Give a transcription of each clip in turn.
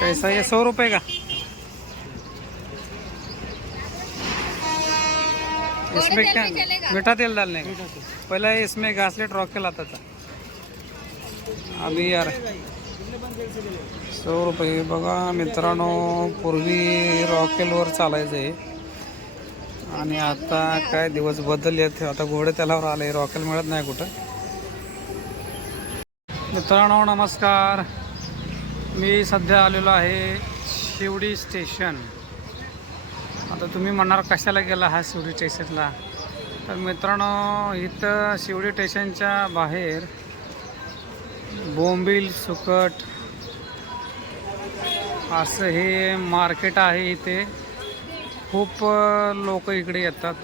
कैसा ये सौ रुपये का। इसमें क्या मीठा तेल डालने का। पहले इसमें घासलेट रॉकेल आता था। अभी यार सौ रुपये बघा मित्रांनो पूर्वी रॉकेलवर चालायचं आहे आणि आता काय दिवस बदलले आता घोडे त्यालावर आले रॉकेल मिळत नाही कुठं. मित्रांनो नमस्कार. मी सध्या आलेलो आहे शिवडी स्टेशन. आता तुम्ही म्हणणार कशाला गेला हा शिवडी स्टेशनला? तर मित्रांनो इथं शिवडी स्टेशनच्या बाहेर बोंबील सुकट असं हे मार्केट आहे इथे. खूप लोक इकडे येतात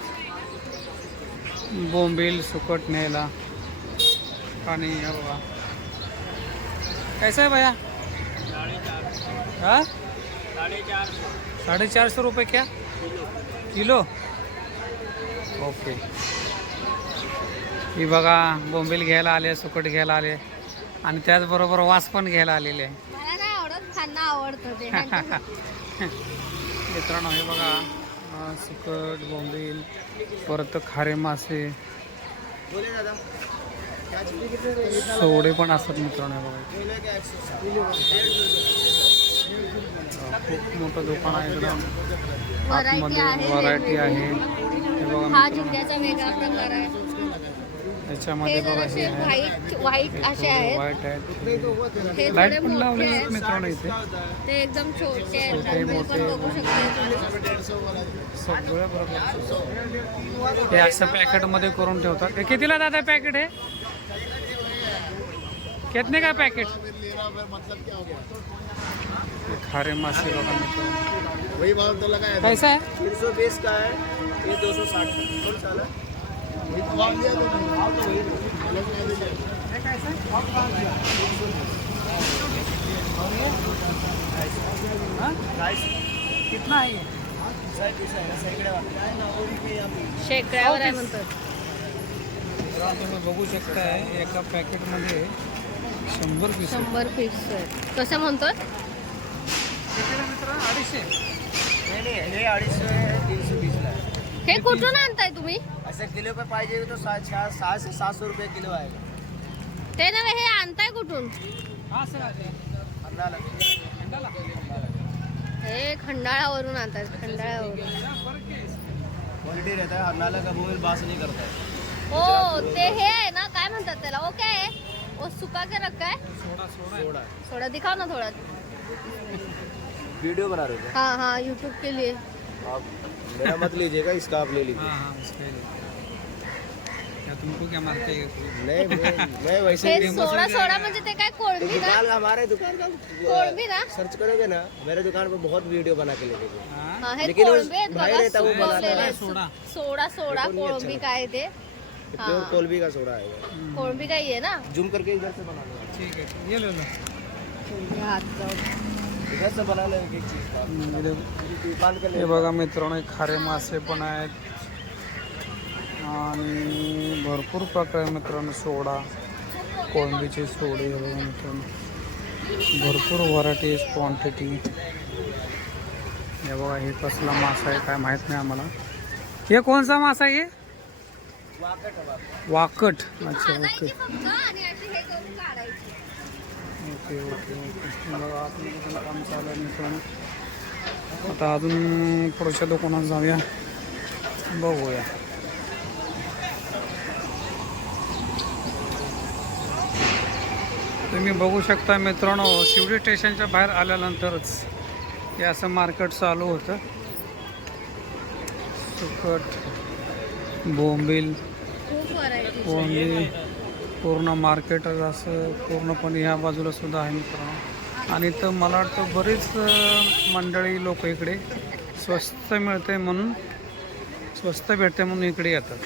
बोंबील सुकट न्यायला. आणि बाबा कैसा है भैया? हाँ? साढ़े चार सौ रुपये क्या? किलो? ओके. ही बघा बोंबील घ्यायला आले सुकट घ्यायला आले आणि त्याचबरोबर वास पण घ्यायला आलेले आहे. मला नाही आवडत खाणं आवडतं ते. मित्रांनो हे बघा अं, सुकट बोंबील परत खारे मासे. सोडे पण असतात मित्रांनो बघा. खूप मोठं दुकान आहे इकडं. आतमध्ये व्हरायटी आहे. हे बघा हा बघा आहे. व्हाईट व्हाईट असे आहेत. हे लाइट पण लावले आहेत मित्रांनो इथे. ते एकदम छोटे आहेत. छोटे, मोठे. सगळ्या बरोबर. हे असं पॅकेटमध्ये करून ठेवतात. हे कितीला दादा पॅकेट आहे कितने का पैकेट? हे खारे मासे बघा मित्रांनो. वही भाव तो लगा है कैसा है? तीन सौ बीस का है ये दो सौ साठ कौन सा है भाव दिया तो भाव तो वही हाँ? कितना है ये? शेकड्यावर आहे म्हणतात मित्रांनो, तुम्ही बघू शकताय एका पॅकेटमध्ये शंभर पीस. शंभर पीस कसं म्हणतो? अडीचशे. नहीं नहीं हे अडीचशे तीन सौ बीस ला है कुठून आणताय तुम्ही? ऐसे किलो पे पाहिजे तो सात चार सहा से सात सौ रुपये किलो आएगा ते नव्हे हे आणताय कुठून? हा सर अंडा लगा हे खंडाळावरून आणतात खंडाळावरून. क्वालिटी रहता है हरनाला का मोबाइल बास नहीं करता है हो ते हे आहे ना काय म्हणतात त्याला? ओ ओ सुका के रखा है? सोडा सोडा. थोड़ा थोड़ा दिखाओ ना थोड़ा। वीडियो बना रहे थे? हाँ हाँ यूट्यूब के लिए। आप मेरा मत लीजिएगा इसका आप ले लीजिए। हाँ हाँ तुमको क्या मारते हैं नहीं मैं- मैं वैसे सोडा सोडा म्हणजे ते काय कोळंबी ना। दुकान हमारे दुकान का कोळंबी ना। सर्च करोगे ना मेरे दुकान पे बहुत वीडियो बना के लेके गए लेकिन वो. सोडा. सोडा। सोडा कोळंबी काय ते प्योर हाँ। कोलबी का सोडा आएगा कोळंबी काय आहे ना? जूम करके इधर से बना लो। ठीक है ये ले लो। इधर से बना लो एक एक चीज़ का। हम्म, ये हे बघा मित्रांनो हे खारे मासे पण आहेत. आणि भरपूर प्रकार मित्रांनो सोडा कोळंबीचे सोडे हे बघा मित्रांनो. भरपूर व्हरायटी क्वांटिटी हे बघा हे कसला मासा आहे काय माहीत नाही आम्हाला. हे कोणचा मासा आहे हे? वाकट. अच्छा ओके. Okay okay okay. काम चालू आहे मित्रांनो. आता अजून पुढच्या दुकानात जाऊया. बघूया. तुम्ही बघू शकता मित्रांनो शिवडी स्टेशनच्या बाहेर आल्यानंतरच हे असं मार्केट चालू होतं. सुकट बोंबील खूप पूर्ण मार्केट असं पूर्णपणे ह्या बाजूला सुद्धा आहे मित्रांनो. आणि तर मला वाटतं बरीच मंडळी लोक इकडे स्वस्त मिळते म्हणून स्वस्त भेटते म्हणून इकडे येतात.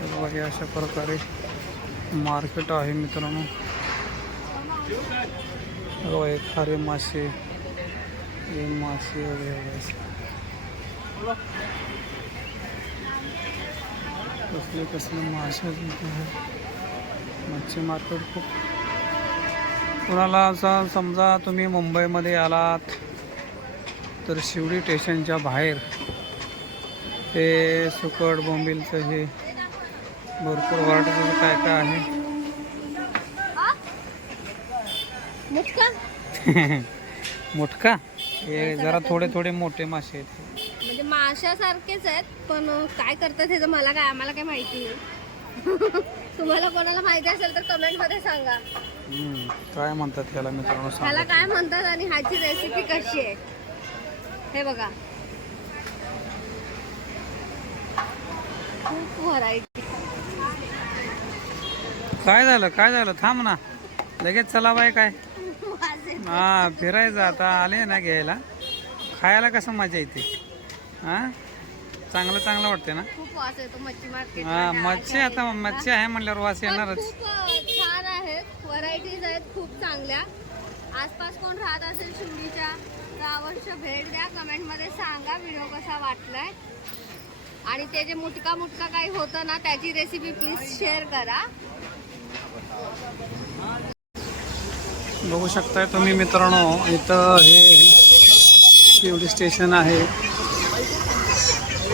बघा, हे अशा प्रकारे मार्केट आहे मित्रांनो. बघा, हे खारे मासे हे मासे वगैरे असं. कसले कसले मासे. मच्छी मार्केट खूप. कुणाला असं समजा तुम्ही मुंबईमध्ये आलात तर शिवडी स्टेशनच्या बाहेर ते सुकट बोंबिलचं हे भरपूर व्हरायटीचं काय काय आहे? मुटका मोठका? हे जरा थोडे थोडे मोठे मासे आहेत. माशासारखेच आहेत पण काय करतात हे तर मला काय आम्हाला काय माहिती नाही. तुम्हाला कोणाला माहिती असेल तर कमेंटमध्ये सांगा. काय म्हणतात त्याला मित्रांनो ह्याला सांगा काय म्हणतात आणि ह्याची रेसिपी कशी आहे? हे बघा. खूप व्हरायटी काय झालं काय झालं? थांब ना. लगेच चला बाय काय. हा फिरायचं आता आले ना घ्यायला. खायला कसं मजा येते? हा? चांगलं चांगलं वाटते ना? खूप वास येतो मच्छी मार्केट हा मच्छी आता मच्छी आहे म्हणल्यावर वास येणारच. खूप छान आहेत. व्हरायटीज आहेत खूप चांगल्या. आसपास कोण राहत असेल शिवडीच्या तर अवश्य भेट द्या. कमेंटमध्ये सांगा व्हिडिओ कसा वाटलाय. आणि ते जे मुटका मुटका काही होतं ना त्याची रेसिपी प्लीज शेअर करा. बघू शकताय तुम्ही मित्रांनो इथं हे शिवडी स्टेशन आहे.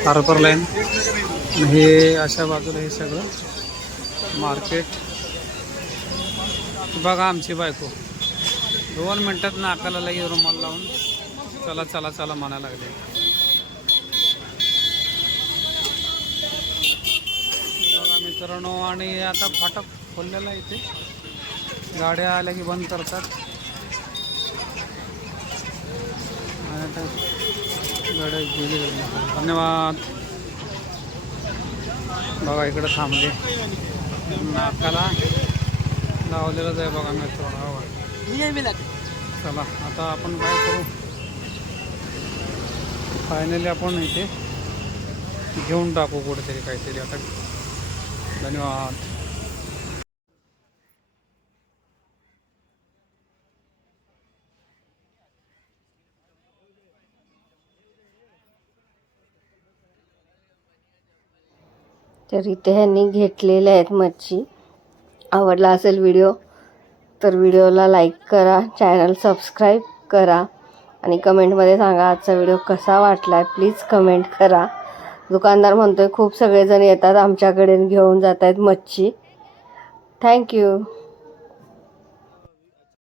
हार्बर लाईन हे अशा बाजूला हे सगळं मार्केट बघा आमची बायको. दोन मिनटात नाकाला लगे रुमाल लावून चला चला चला म्हणायला लागले. बघा मित्रांनो आणि आता फाटक खोललेला इथे. गाड्या आल्या की बंद करतात आणि आता गाड्या गेली धन्यवाद. बघा इकडे थांबले. नाकाला लावलेलंच आहे बघा हो. बघा. चला आता आपण काय करू? फायनली आपण इथे घेऊन टाकू कुठेतरी काहीतरी. आता धन्यवाद. तर इथे ह्यांनी घेतलेल्या आहेत मच्छी. आवडला असेल व्हिडिओ तर व्हिडिओला लाईक करा चॅनल सबस्क्राईब करा आणि कमेंटमध्ये सांगा आजचा व्हिडिओ कसा वाटला आहे प्लीज कमेंट करा. दुकानदार म्हणतो आहे खूप सगळेजण येतात आमच्याकडे घेऊन जात आहेत मच्छी थँक्यू